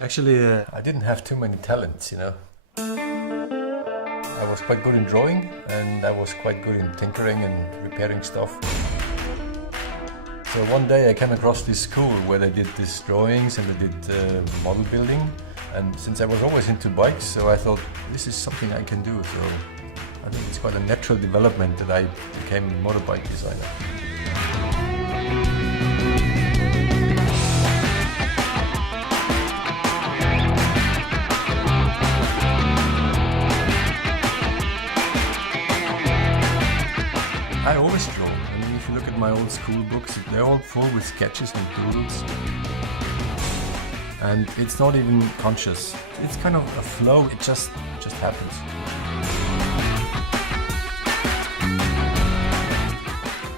Actually, I didn't have too many talents, you know. I was quite good in drawing and I was quite good in tinkering and repairing stuff. So one day I came across this school where they did these drawings and they did model building. And since I was always into bikes, so I thought this is something I can do. So I think it's quite a natural development that I became a motorbike designer. I always draw. I mean, if you look at my old school books, they're all full with sketches and doodles. And it's not even conscious. It's kind of a flow, it just happens.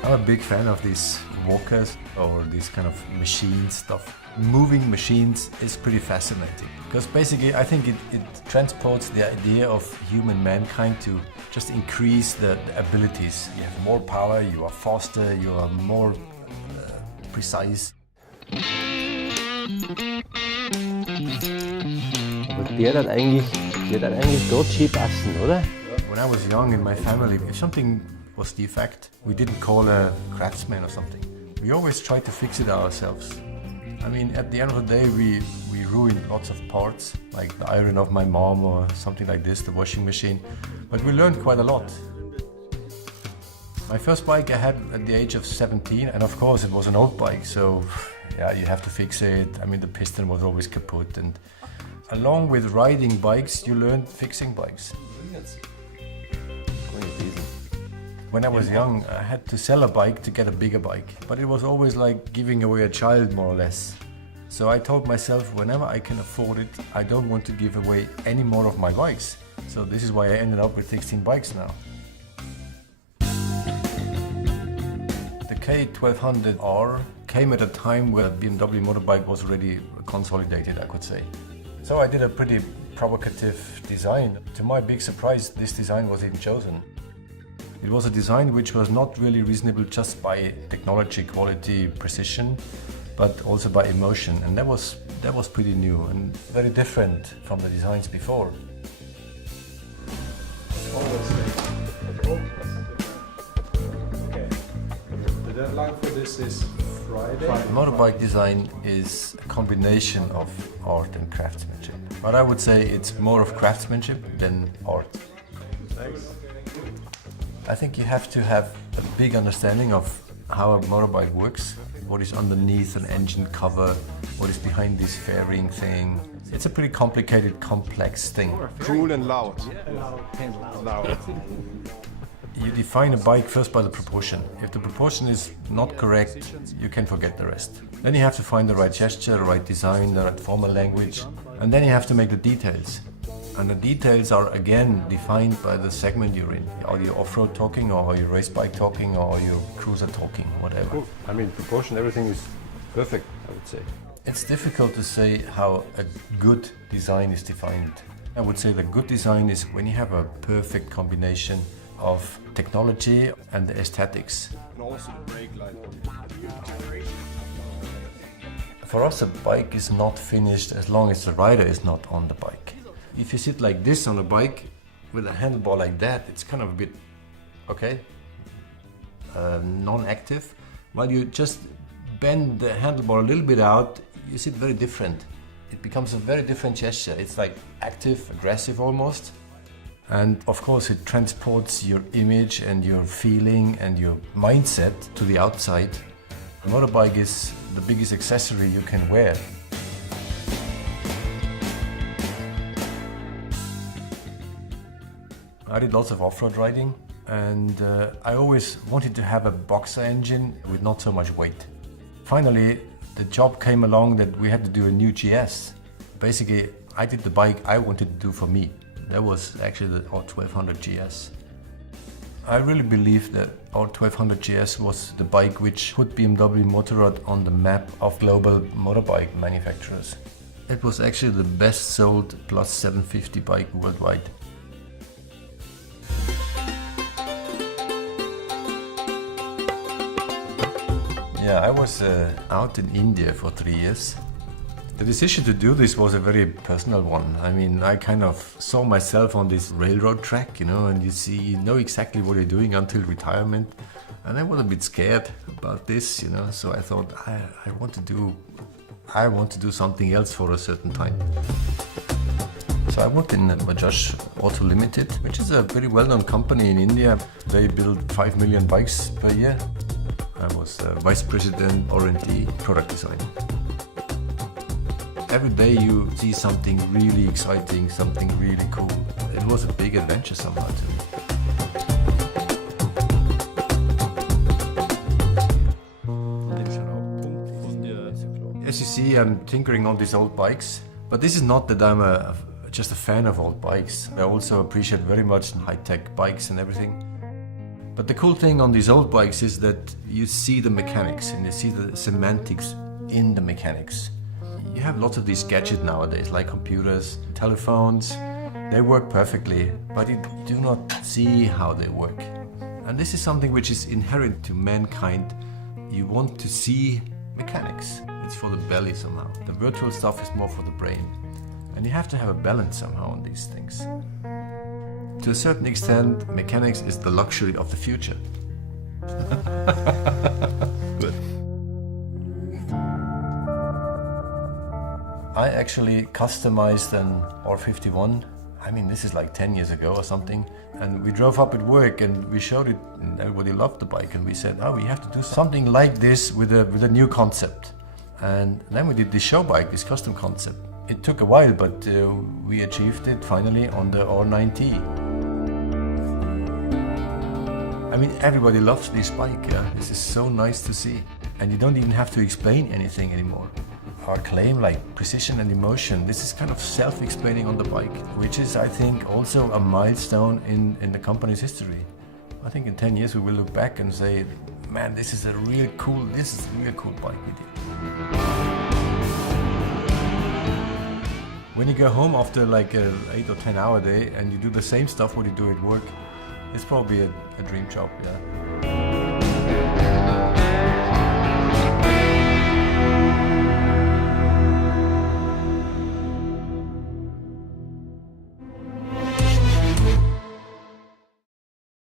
I'm a big fan of these walkers or these kind of machine stuff. Moving machines is pretty fascinating because basically I think it transports the idea of human mankind to just increase the abilities. You have more power, you are faster, you are more precise. Aber der hat eigentlich dort schön passen, oder? When I was young in my family, if something was defect, we didn't call a craftsman or something. We always tried to fix it ourselves. I mean, at the end of the day, we ruined lots of parts, like the iron of my mom or something like this, the washing machine. But we learned quite a lot. My first bike I had at the age of 17, and of course it was an old bike, so yeah, you have to fix it. I mean, the piston was always kaput, and along with riding bikes, you learn fixing bikes. When I was young, I had to sell a bike to get a bigger bike, but it was always like giving away a child, more or less. So I told myself, whenever I can afford it, I don't want to give away any more of my bikes. So this is why I ended up with 16 bikes now. The K1200R came at a time where BMW motorbike was already consolidated, I could say. So I did a pretty provocative design. To my big surprise, this design was even chosen. It was a design which was not really reasonable just by technology, quality, precision, but also by emotion. And that was pretty new and very different from the designs before. Okay. The deadline for this is Friday. Motorbike design is a combination of art and craftsmanship. But I would say it's more of craftsmanship than art. Thanks. I think you have to have a big understanding of how a motorbike works, what is underneath an engine cover, what is behind this fairing thing. It's a pretty complicated, complex thing. Cool and loud. Loud. You define a bike first by the proportion. If the proportion is not correct, you can forget the rest. Then you have to find the right gesture, the right design, the right formal language, and then you have to make the details. And the details are again defined by the segment you're in. Are you off-road talking, or are you race bike talking, or are you cruiser talking, whatever. Cool. I mean, proportion, everything is perfect, I would say. It's difficult to say how a good design is defined. I would say the good design is when you have a perfect combination of technology and the aesthetics. And also the brake light. For us, a bike is not finished as long as the rider is not on the bike. If you sit like this on a bike with a handlebar like that, it's kind of a bit, okay, non-active. While you just bend the handlebar a little bit out, you sit very different. It becomes a very different gesture. It's like active, aggressive almost. And of course it transports your image and your feeling and your mindset to the outside. A motorbike is the biggest accessory you can wear. I did lots of off-road riding, and I always wanted to have a boxer engine with not so much weight. Finally, the job came along that we had to do a new GS. Basically, I did the bike I wanted to do for me. That was actually the R1200 GS. I really believe that R1200 GS was the bike which put BMW Motorrad on the map of global motorbike manufacturers. It was actually the best sold plus 750 bike worldwide. Yeah, I was out in India for 3 years. The decision to do this was a very personal one. I mean, I kind of saw myself on this railroad track, you know, and you know exactly what you're doing until retirement. And I was a bit scared about this, you know, so I thought I want to do something else for a certain time. So I worked in Bajaj Auto Limited, which is a very well-known company in India. They build 5 million bikes per year. I was Vice President R&D Product Design. Every day you see something really exciting, something really cool. It was a big adventure somehow to me. As you see, I'm tinkering on these old bikes, but this is not that I'm just a fan of old bikes. I also appreciate very much high-tech bikes and everything. But the cool thing on these old bikes is that you see the mechanics and you see the semantics in the mechanics. You have lots of these gadgets nowadays, like computers, telephones. They work perfectly, but you do not see how they work. And this is something which is inherent to mankind. You want to see mechanics. It's for the belly somehow. The virtual stuff is more for the brain. And you have to have a balance somehow on these things. To a certain extent, mechanics is the luxury of the future. Good. I actually customized an R51. I mean, this is like 10 years ago or something. And we drove up at work and we showed it and everybody loved the bike. And we said, oh, we have to do something like this with a new concept. And then we did this show bike, this custom concept. It took a while, but we achieved it finally on the R9T. I mean, everybody loves this bike. Yeah? This is so nice to see. And you don't even have to explain anything anymore. Our claim like precision and emotion, this is kind of self-explaining on the bike, which is, I think, also a milestone in the company's history. I think in 10 years we will look back and say, man, this is a real cool bike we did. When you go home after like an 8 or 10 hour day and you do the same stuff what you do at work, it's probably a dream job, yeah.